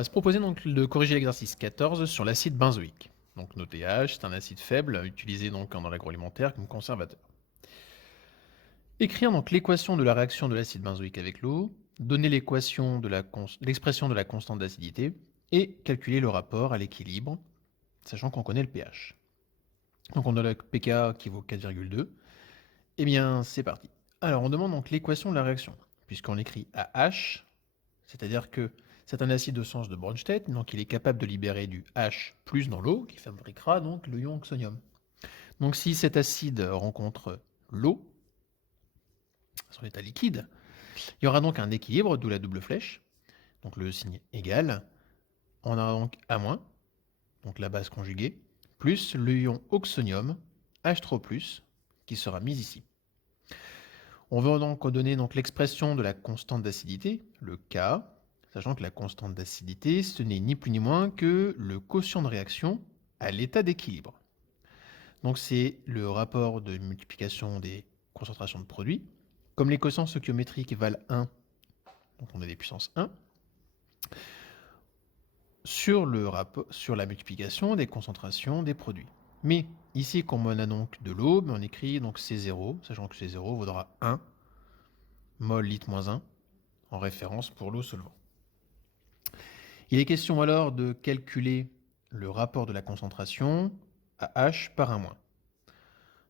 va se proposer donc de corriger l'exercice 14 sur l'acide benzoïque. Donc noté H, c'est un acide faible utilisé donc dans l'agroalimentaire comme conservateur. Écrire donc l'équation de la réaction de l'acide benzoïque avec l'eau, donner l'expression de la constante d'acidité et calculer le rapport à l'équilibre, sachant qu'on connaît le pH. Donc on a le pK qui vaut 4,2. Eh bien, c'est parti. Alors, on demande donc l'équation de la réaction, puisqu'on écrit AH, c'est-à-dire que c'est un acide au sens de Bronsted, donc il est capable de libérer du H+ dans l'eau, qui fabriquera donc le ion oxonium. Donc si cet acide rencontre l'eau, son état liquide, il y aura donc un équilibre, d'où la double flèche, donc le signe égal. On a donc A-, donc la base conjuguée, plus le ion oxonium, H3+, qui sera mis ici. On veut donc donner l'expression de la constante d'acidité, le K, sachant que la constante d'acidité, ce n'est ni plus ni moins que le quotient de réaction à l'état d'équilibre. Donc c'est le rapport de multiplication des concentrations de produits. Comme les quotients stoichiométriques valent 1, donc on a des puissances 1, sur la multiplication des concentrations des produits. Mais ici, comme on a donc de l'eau, on écrit donc C0, sachant que C0 vaudra 1 mol litre moins 1, en référence pour l'eau solvant. Il est question alors de calculer le rapport de la concentration à H par 1-.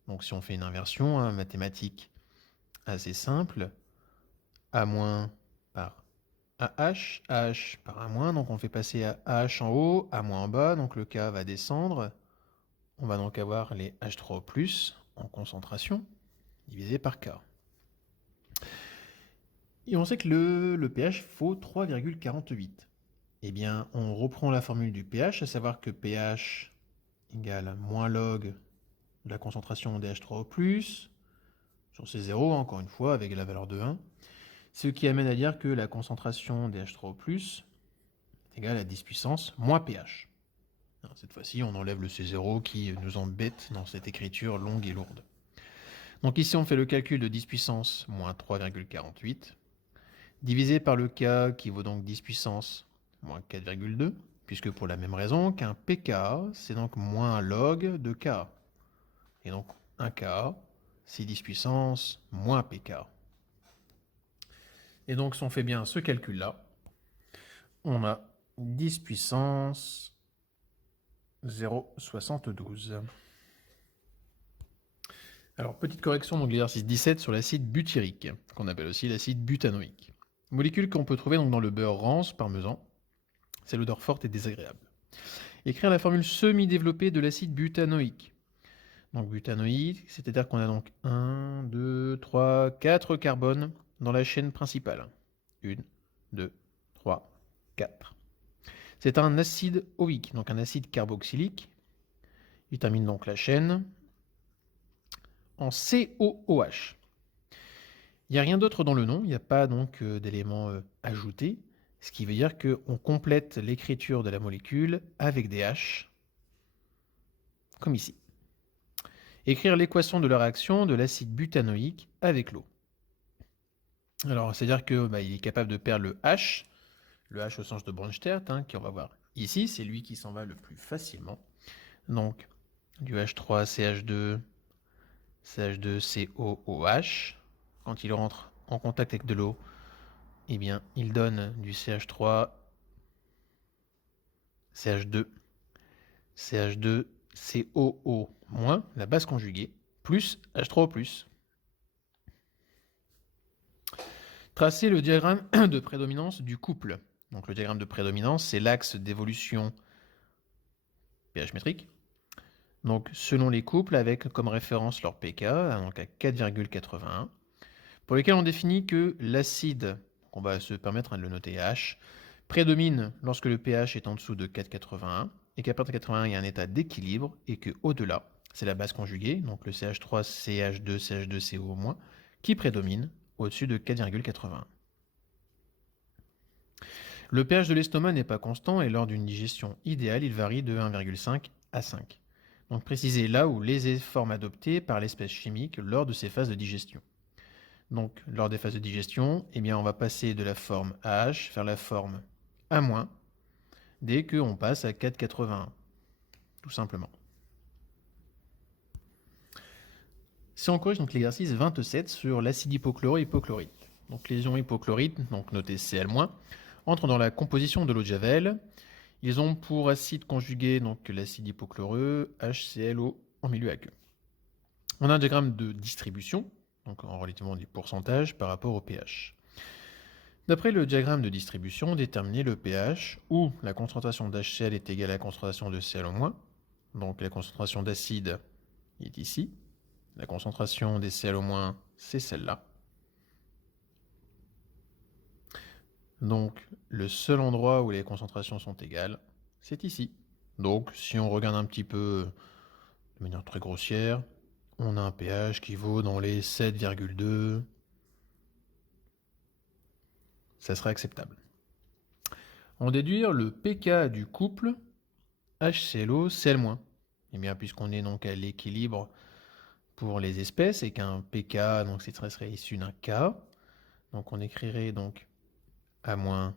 Donc si on fait une inversion mathématique assez simple, A- par AH, AH par 1-, donc on fait passer AH en haut, A- en bas, donc le K va descendre. On va donc avoir les H3O+, en concentration, divisé par K. Et on sait que le pH vaut 3,48. Eh bien, on reprend la formule du pH, à savoir que pH égale moins log de la concentration des H3O+, sur C0, encore une fois, avec la valeur de 1, ce qui amène à dire que la concentration des H3O+, est égale à 10 puissance moins pH. Alors, cette fois-ci, on enlève le C0 qui nous embête dans cette écriture longue et lourde. Donc ici, on fait le calcul de 10 puissance moins 3,48, divisé par le K qui vaut donc 10 puissance moins 4,2, puisque pour la même raison qu'un pK, c'est donc moins un log de K. Et donc un K, c'est 10 puissance moins pK. Et donc si on fait bien ce calcul-là, on a 10 puissance 0,72. Alors, petite correction, donc l'exercice 17 sur l'acide butyrique, qu'on appelle aussi l'acide butanoïque. Molécule qu'on peut trouver donc dans le beurre rance parmesan. C'est l'odeur forte et désagréable. Écrire la formule semi-développée de l'acide butanoïque. Donc butanoïque, c'est-à-dire qu'on a donc 1, 2, 3, 4 carbones dans la chaîne principale. 1, 2, 3, 4. C'est un acide oïque, donc un acide carboxylique. Il termine donc la chaîne en COOH. Il n'y a rien d'autre dans le nom, il n'y a pas donc d'éléments ajoutés, ce qui veut dire qu'on complète l'écriture de la molécule avec des H, comme ici. Écrire l'équation de la réaction de l'acide butanoïque avec l'eau. Alors, c'est-à-dire qu'il est capable de perdre le H au sens de Bronsted, qu'on va voir ici, c'est lui qui s'en va le plus facilement. Donc, du H3, CH2, CH2, COOH. Quand il rentre en contact avec de l'eau, eh bien, il donne du CH3, CH2, CH2, COO-, la base conjuguée, plus H3O+. Tracer le diagramme de prédominance du couple. Donc le diagramme de prédominance, c'est l'axe d'évolution pH métrique. Donc selon les couples, avec comme référence leur pK, donc à 4,81, pour lesquels on définit que l'acide, on va se permettre de le noter H, prédomine lorsque le pH est en dessous de 4,81 et qu'à partir de 81, il y a un état d'équilibre et qu'au-delà, c'est la base conjuguée, donc le CH3, CH2, CH2CO-, qui prédomine au-dessus de 4,81. Le pH de l'estomac n'est pas constant et lors d'une digestion idéale, il varie de 1,5 à 5. Donc précisez là où les formes adoptées par l'espèce chimique lors de ces phases de digestion. Donc lors des phases de digestion, eh bien, on va passer de la forme AH vers la forme A-, dès qu'on passe à 4,81, tout simplement. Si on corrige donc l'exercice 27 sur l'acide hypochlorite. Donc les ions hypochlorite, donc noté Cl-, entrent dans la composition de l'eau de Javel. Ils ont pour acide conjugué donc l'acide hypochloreux HClO en milieu aqueux. On a un diagramme de distribution, donc en relativement des pourcentages par rapport au pH. D'après le diagramme de distribution, déterminez le pH où la concentration d'HCl est égale à la concentration de Cl-, donc la concentration d'acide est ici, la concentration des Cl-, c'est celle-là. Donc le seul endroit où les concentrations sont égales, c'est ici. Donc si on regarde un petit peu de manière très grossière, on a un pH qui vaut dans les 7,2. Ça serait acceptable. On déduire le pK du couple HClO-Cl-. Et bien puisqu'on est donc à l'équilibre pour les espèces et qu'un pK, donc ça serait issu d'un K, donc on écrirait donc Cl-,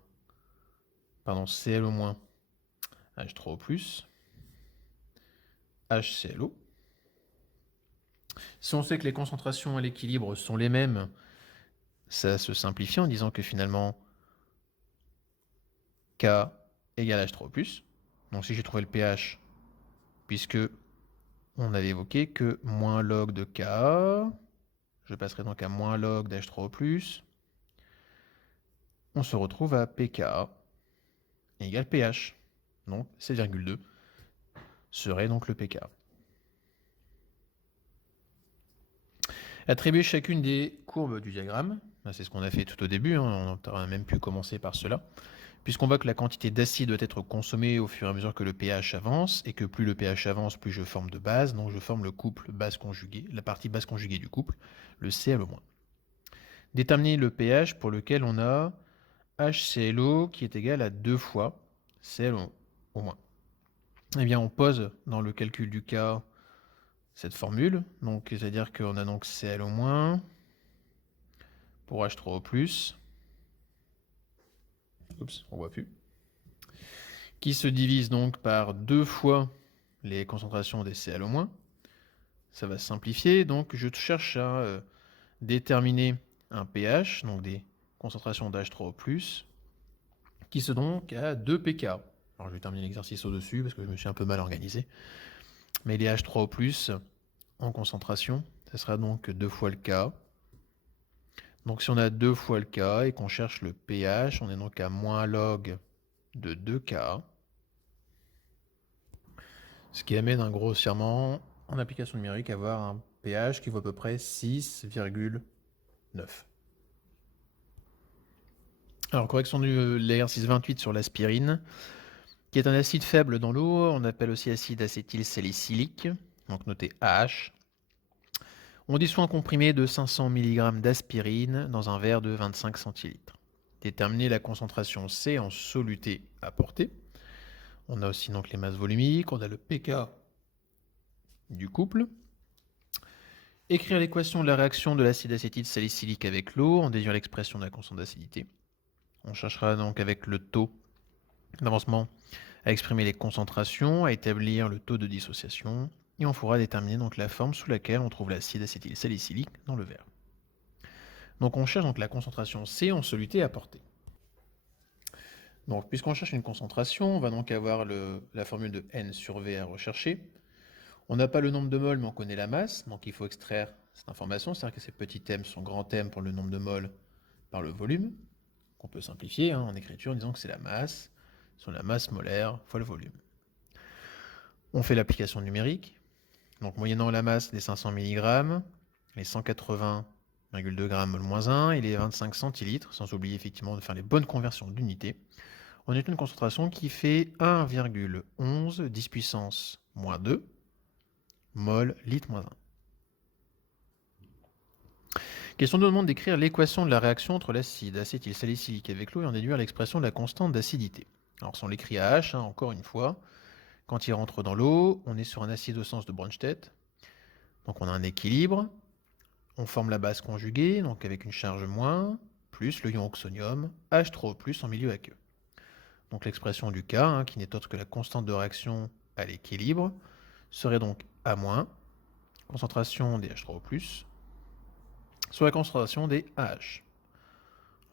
H3O+, HClO. Si on sait que les concentrations à l'équilibre sont les mêmes, ça se simplifie en disant que finalement K égale H3O+. Donc si j'ai trouvé le pH, puisque on avait évoqué que moins log de K, je passerai donc à moins log d'H3O+, on se retrouve à pK égale pH. Donc 7,2 serait donc le pK. Attribuer chacune des courbes du diagramme, c'est ce qu'on a fait tout au début, on aurait même pu commencer par cela, puisqu'on voit que la quantité d'acide doit être consommée au fur et à mesure que le pH avance, et que plus le pH avance, plus je forme de base, donc je forme le couple base conjuguée, la partie base conjuguée du couple, le Cl-. Déterminer le pH pour lequel on a HClO qui est égal à 2 fois Cl-. Eh bien, on pose dans le calcul du K cette formule, donc c'est-à-dire qu'on a donc Cl- pour H3O+, oups, on voit plus, qui se divise donc par 2 fois les concentrations des Cl-. Ça va se simplifier, donc je cherche à déterminer un pH, donc des concentrations d'H3O+, qui se donc à 2 pK. Alors je vais terminer l'exercice au-dessus parce que je me suis un peu mal organisé. Mais les H3O+, en concentration, ça sera donc 2 fois le K. Donc si on a 2 fois le K et qu'on cherche le pH, on est donc à moins log de 2K. Ce qui amène grossièrement, en application numérique, à avoir un pH qui vaut à peu près 6,9. Alors correction de l'exercice 28 sur l'aspirine, qui est un acide faible dans l'eau, on appelle aussi acide acétylsalicylique, donc noté AH. On dissout un comprimé de 500 mg d'aspirine dans un verre de 25 centilitres. Déterminer la concentration C en soluté apportée. On a aussi donc les masses volumiques, on a le pK du couple. Écrire l'équation de la réaction de l'acide acétylsalicylique avec l'eau, en déduire l'expression de la constante d'acidité. On cherchera donc avec le taux d'avancement à exprimer les concentrations, à établir le taux de dissociation, et on pourra déterminer donc la forme sous laquelle on trouve l'acide acétylsalicylique dans le verre. Donc on cherche donc la concentration C en soluté apportée. Donc puisqu'on cherche une concentration, on va donc avoir la formule de N sur V à rechercher. On n'a pas le nombre de moles, mais on connaît la masse, donc il faut extraire cette information, c'est-à-dire que ces petits m sont grands m pour le nombre de moles par le volume, qu'on peut simplifier en écriture en disant que c'est la masse sur la masse molaire fois le volume. On fait l'application numérique, donc moyennant la masse des 500 mg, les 180,2 g mol -1 et les 25 centilitres, sans oublier effectivement de faire les bonnes conversions d'unités, on a une concentration qui fait 1,11 10 puissance moins 2 mol litre moins 1. Question nous demande d'écrire l'équation de la réaction entre l'acide acétylsalicylique avec l'eau et en déduire l'expression de la constante d'acidité. Alors si on l'écrit à H, encore une fois, quand il rentre dans l'eau, on est sur un acide au sens de Bronsted. Donc on a un équilibre, on forme la base conjuguée, donc avec une charge moins, plus le ion oxonium, H3O+, en milieu aqueux. Donc l'expression du K, qui n'est autre que la constante de réaction à l'équilibre, serait donc A-, concentration des H3O+, sur la concentration des AH.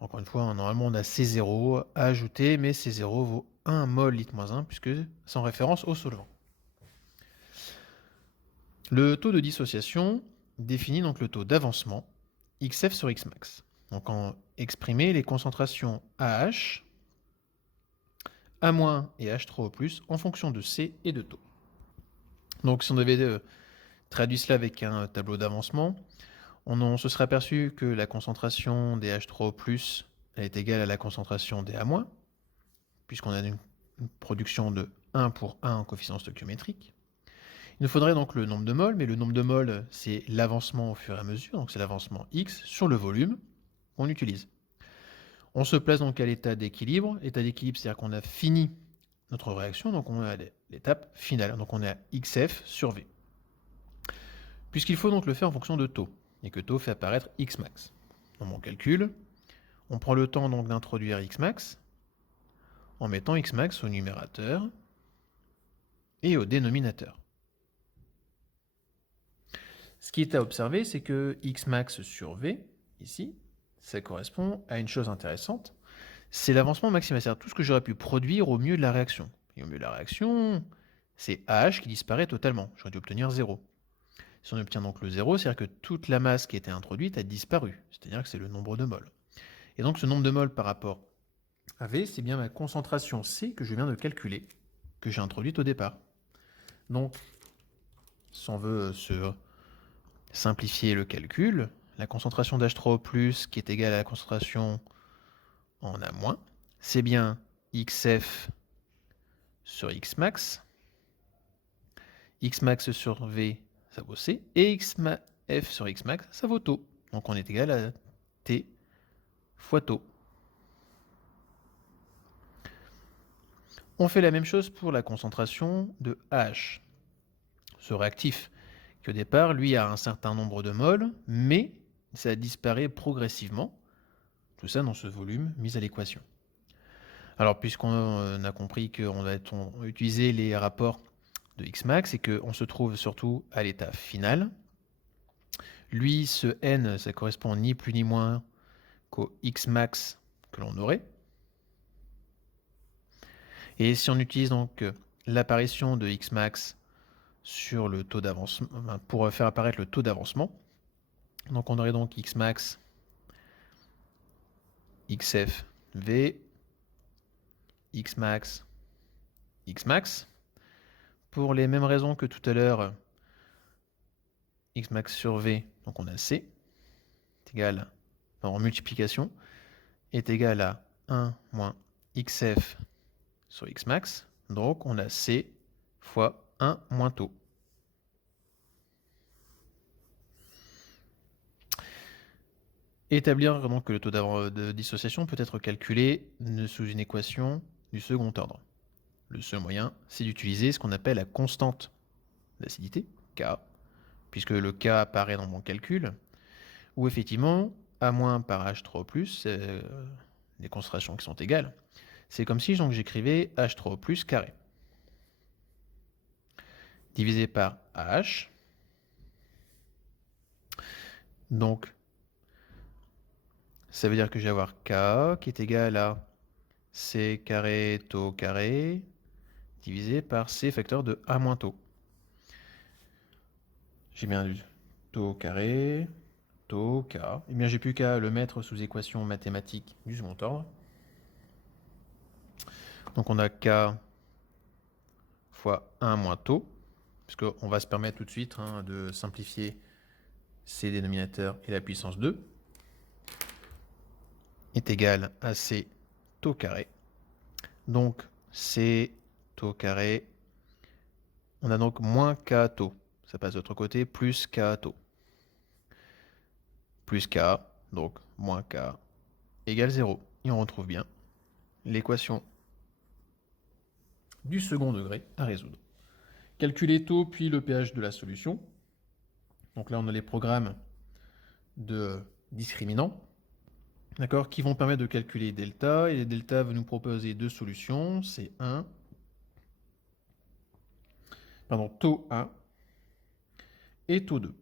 Encore une fois, normalement on a C0 à ajouter, mais C0 vaut 1 mol litre-1, puisque c'est en référence au solvant. Le taux de dissociation définit donc le taux d'avancement, XF sur Xmax. Donc en exprimer les concentrations AH, A- et H3O+, en fonction de C et de taux. Donc si on avait traduit cela avec un tableau d'avancement, on se serait aperçu que la concentration des H3O+, elle est égale à la concentration des A-, puisqu'on a une production de 1 pour 1 en coefficient stoichiométrique. Il nous faudrait donc le nombre de moles, mais le nombre de moles, c'est l'avancement au fur et à mesure, donc c'est l'avancement X sur le volume qu'on utilise. On se place donc à l'état d'équilibre. L'état d'équilibre, c'est-à-dire qu'on a fini notre réaction, donc on est à l'étape finale, donc on est à XF sur V. Puisqu'il faut donc le faire en fonction de taux, et que taux fait apparaître Xmax. Dans mon calcul, on prend le temps donc d'introduire Xmax en mettant Xmax au numérateur et au dénominateur. Ce qui est à observer, c'est que Xmax sur V, ici, ça correspond à une chose intéressante, c'est l'avancement maximal, c'est-à-dire tout ce que j'aurais pu produire au milieu de la réaction. Et au milieu de la réaction, c'est AH qui disparaît totalement. J'aurais dû obtenir 0. Si on obtient donc le 0, c'est-à-dire que toute la masse qui était introduite a disparu, c'est-à-dire que c'est le nombre de moles. Et donc ce nombre de moles par rapport à V, c'est bien ma concentration C que je viens de calculer, que j'ai introduite au départ. Donc, si on veut se simplifier le calcul, la concentration d'H3O+, qui est égale à la concentration en A-, c'est bien XF sur Xmax. Xmax sur V, ça vaut C. Et F sur Xmax, ça vaut taux. Donc on est égal à T fois taux. On fait la même chose pour la concentration de H. Ce réactif, qui au départ, lui, a un certain nombre de moles, mais ça disparaît progressivement. Tout ça dans ce volume mis à l'équation. Alors, puisqu'on a compris qu'on va utiliser les rapports de Xmax et qu'on se trouve surtout à l'état final, lui, ce n, ça correspond ni plus ni moins qu'au Xmax que l'on aurait. Et si on utilise donc l'apparition de Xmax sur le taux d'avancement, pour faire apparaître le taux d'avancement, donc on aurait donc Xmax, XF, V, Xmax, Xmax. Pour les mêmes raisons que tout à l'heure, Xmax sur V, donc on a C, est égal, en multiplication, est égal à 1 moins XF sur Xmax. Donc on a C fois 1 moins taux. Établir donc que le taux de dissociation peut être calculé sous une équation du second ordre. Le seul moyen, c'est d'utiliser ce qu'on appelle la constante d'acidité, K, puisque le K apparaît dans mon calcul, où effectivement, A- par H3O+, des concentrations qui sont égales, c'est comme si j'écrivais H3O+ carré, divisé par AH. Donc, ça veut dire que je vais avoir K qui est égal à C carré taux carré divisé par C facteur de A moins taux. J'ai bien du taux carré, taux K. Eh bien, j'ai plus qu'à le mettre sous équation mathématique du second ordre. Donc, on a K fois 1 moins taux, puisqu'on va se permettre tout de suite de simplifier ces dénominateurs et la puissance 2, est égal à C taux carré. Donc, C taux carré, on a donc moins K taux. Ça passe de l'autre côté, plus K taux. Plus K, donc moins K, égale 0. Et on retrouve bien l'équation du second degré à résoudre. Calculer taux puis le pH de la solution. Donc là, on a les programmes de discriminants. d'accord, qui vont permettre de calculer delta. Et les delta vont nous proposer deux solutions, c'est taux 1 et taux 2.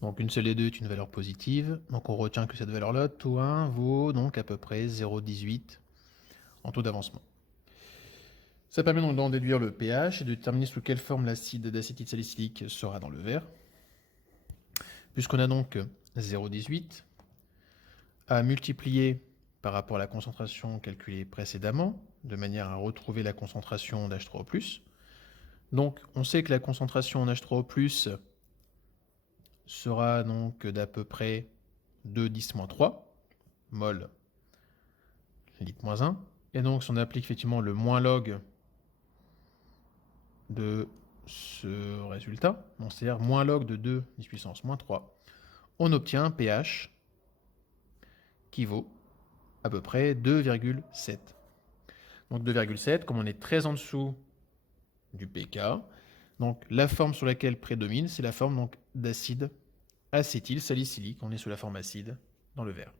Donc une seule des deux est une valeur positive. Donc on retient que cette valeur-là, taux 1, vaut donc à peu près 0,18 en taux d'avancement. Ça permet donc d'en déduire le pH et de déterminer sous quelle forme l'acide d'acétyl salicylique sera dans le verre. Puisqu'on a donc 0,18 à multiplier par rapport à la concentration calculée précédemment, de manière à retrouver la concentration d'H3O+. Donc on sait que la concentration en H3O+, sera donc d'à peu près 2,10-3 mol litre -1. Et donc si on applique effectivement le moins log de ce résultat, c'est-à-dire moins log de 2 10 puissance moins 3, on obtient un pH qui vaut à peu près 2,7. Donc 2,7, comme on est très en dessous du pK, donc la forme sur laquelle prédomine, c'est la forme d'acide acétyl salicylique. On est sous la forme acide dans le verre.